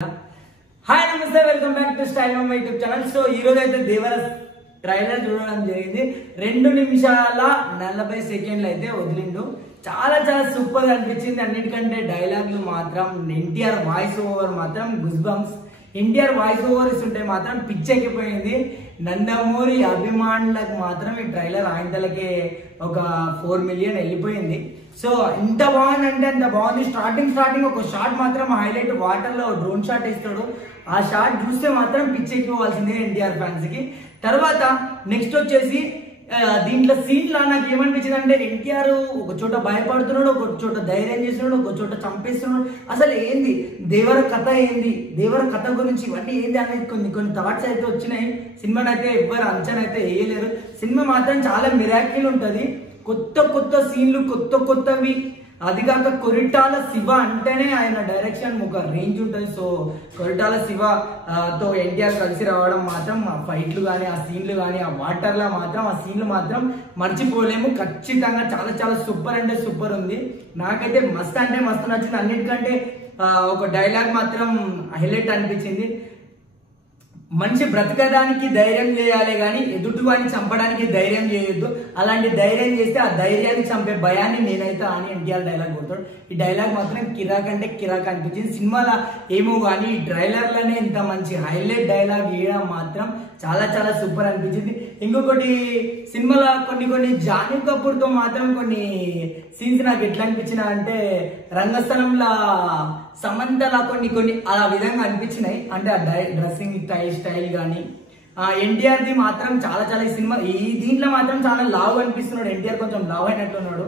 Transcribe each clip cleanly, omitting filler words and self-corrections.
Hi నమస్తే welcome back to style my YouTube channel. So ఈ రోజు అయితే దేవర ట్రైలర్ చూడడం జరిగింది. 2 నిమిషాల 40 సెకండ్లు అయితే వదిలిండు. చాలా చాలా సూపర్ అనిపించింది. అన్నిటికంటే డైలాగ్లు మాత్రం ఎన్టీఆర్ వాయిస్ ఓవర్ మాత్రం గుస్ బంప్స్. ఎన్టీఆర్ వాయిస్ ఓవర్స్ ఉంటే మాత్రం పిచ్చెక్కిపోయింది. నందమూరి అభిమానులకు మాత్రం ఈ ట్రైలర్ ఆయనతలకే ఒక 4 మిలియన్ వెళ్ళిపోయింది. సో ఎంత బాగుందంటే అంత బాగుంది. స్టార్టింగ్ ఒక షాట్ మాత్రం హైలైట్, వాటర్ లో డ్రోన్ షాట్ ఇస్తాడు. ఆ షాట్ చూస్తే మాత్రం పిచ్చెక్కిపోవాల్సిందే ఎన్టీఆర్ ఫ్యాన్స్ కి. తర్వాత నెక్స్ట్ వచ్చేసి దీంట్లో సీన్ లా నాకు ఏమనిపించింది అంటే ఎన్టీఆర్ ఒక చోట భయపడుతున్నాడు, ఒక చోట ధైర్యం చేస్తున్నాడు, ఒక చోట చంపేస్తున్నాడు. అసలు ఏంది దేవర కథ, ఏంది దేవర కథ గురించి ఇవన్నీ ఏంది అనేది కొన్ని థాట్స్ అయితే వచ్చినాయి. సినిమాని అయితే ఎవ్వరు అంచనా అయితే వేయలేరు. సినిమా మాత్రం చాలా మిరాకిల్ ఉంటుంది. కొత్త సీన్లు కొత్తవి. అది కాక కొరిటాల శివ అంటేనే ఆయన డైరెక్షన్ ఒక రేంజ్ ఉంటుంది. సో కొరిటాల శివ తో ఎన్టీఆర్ కలిసి రావడం మాత్రం ఆ ఫైట్లు కానీ, ఆ సీన్లు కానీ, ఆ వాటర్లో మాత్రం ఆ సీన్లు మాత్రం మర్చిపోలేము. ఖచ్చితంగా చాలా చాలా సూపర్ అంటే సూపర్ ఉంది. నాకైతే మస్తు అంటే మస్తు నచ్చింది. అన్నిటికంటే ఒక డైలాగ్ మాత్రం హైలైట్ అనిపించింది. మనిషి బ్రతకడానికి ధైర్యం చేయాలి కానీ ఎదుటివాడిని చంపడానికి ధైర్యం చేయొద్దు. అలాంటి ధైర్యం చేస్తే ఆ ధైర్యాన్ని చంపే భయాన్ని నేనైతే అని ఎన్టీఆర్ డైలాగ్ కొడతాడు. ఈ డైలాగ్ మాత్రం కిరాక్ అంటే కిరాక్ అనిపించింది. సినిమాలో ఏమో కానీ ఈ ట్రైలర్లోనే ఇంత మంచి హైలైట్ డైలాగ్ వేయడం మాత్రం చాలా చాలా సూపర్ అనిపించింది. ఇంకొకటి సినిమాలో కొన్ని జానీ కపూర్ తో మాత్రం కొన్ని సీన్స్ నాకు ఎట్లా అనిపించిన అంటే రంగస్థలంలో సమంతలా కొన్ని ఆ విధంగా అనిపించినాయి. అంటే ఆ డ్రెస్సింగ్ స్టైల్ కానీ ఎన్టీఆర్ ది మాత్రం చాలా చాలా ఈ సినిమా దీంట్లో మాత్రం చాలా లావు అనిపిస్తున్నాడు. ఎన్టీఆర్ కొంచెం లావు అయినట్లున్నాడు.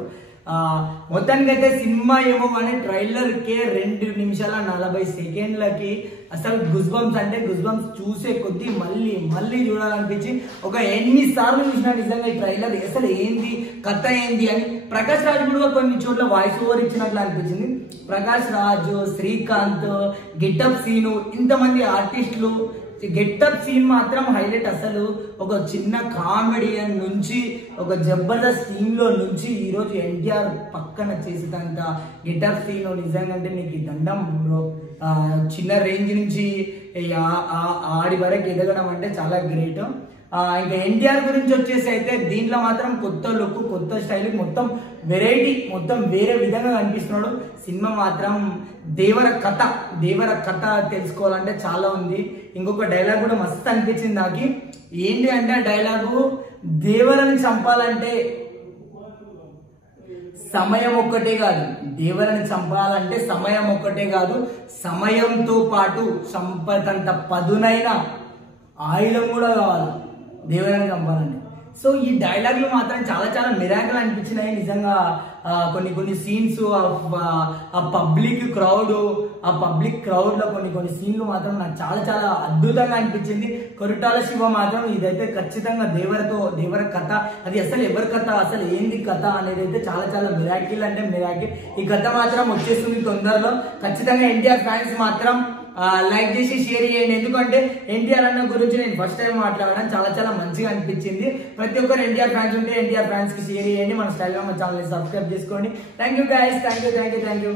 మొత్తానికి అయితే సినిమా ఏమో కానీ ట్రైలర్ కే 2 నిమిషాల 40 సెకండ్లకి అసలు గుస్ బంప్స్ అంటే గుస్ బంప్స్ చూసే కొద్దీ మళ్ళీ చూడాలనిపించి ఒక ఎన్నిసార్లు చూసినా నిజంగా ఈ ట్రైలర్ అసలు ఏంది కథ ఏంది అని. ప్రకాష్ రాజ్ కూడా కొన్ని చోట్ల వాయిస్ ఓవర్ ఇచ్చినట్లు అనిపించింది. ప్రకాష్ రాజ్, శ్రీకాంత్, గెటప్ సీను, ఇంతమంది ఆర్టిస్టులు గెటప్ సీన్ మాత్రం హైలైట్. అసలు ఒక చిన్న కామెడియన్ నుంచి ఒక జబర్దస్త్ సీన్ లో నుంచి ఈరోజు ఎన్టీఆర్ పక్కన చేసేదంత గెటప్ సీన్ నిజంగా అంటే నీకు దండం బ్రో. చిన్న రేంజ్ నుంచి ఆడి వరకు ఎదగడం అంటే చాలా గ్రేట్. ఇంకా ఎన్టీఆర్ గురించి వచ్చేసి అయితే దీంట్లో మాత్రం కొత్త లుక్, కొత్త స్టైల్, మొత్తం వెరైటీ, మొత్తం వేరే విధంగా కనిపిస్తున్నాడు. సినిమా మాత్రం దేవర కథ తెలుసుకోవాలంటే చాలా ఉంది. ఇంకొక డైలాగ్ కూడా మస్తు అనిపించింది నాకు. ఏంటి అంటే ఆ డైలాగు, దేవరని చంపాలంటే సమయం ఒక్కటే కాదు, దేవరని చంపాలంటే సమయం ఒక్కటే కాదు, సమయంతో పాటు సంపదంత పదునైన ఆయుధం కూడా కావాలి దేవరని చంపాలంటే. సో ఈ డైలాగ్లు మాత్రం చాలా చాలా మిరాకిల్ అనిపించినాయి నిజంగా. కొన్ని సీన్స్, ఆ పబ్లిక్ క్రౌడ్ లో కొన్ని సీన్లు మాత్రం నాకు చాలా చాలా అద్భుతంగా అనిపించింది. కొరిటాల శివ మాత్రం ఇదైతే ఖచ్చితంగా దేవర కథ, అది అసలు ఎవరి కథ, అసలు ఏంది కథ అనేది అయితే చాలా చాలా మిరాకిల్ అంటే మిరాకిల్. ఈ కథ మాత్రం వచ్చేస్తుంది తొందరలో. ఖచ్చితంగా ఎన్టీఆర్ ఫ్యాన్స్ మాత్రం లైక్ చేసి షేర్ చేయండి. ఎందుకంటే ఎన్టీఆర్ అన్న గురించి నేను ఫస్ట్ టైం మాట్లాడడం చాలా చాలా మంచిగా అనిపించింది. ప్రతి ఒక్కరు ఎన్టీఆర్ ఫ్యాన్స్ ఉంటే ఎన్టీఆర్ ఫ్యాన్స్ కి షేర్ చేయండి. మన స్టైల్ మా ఛానల్ సబ్స్క్రైబ్ చేసుకోండి. Thank you guys, thank you.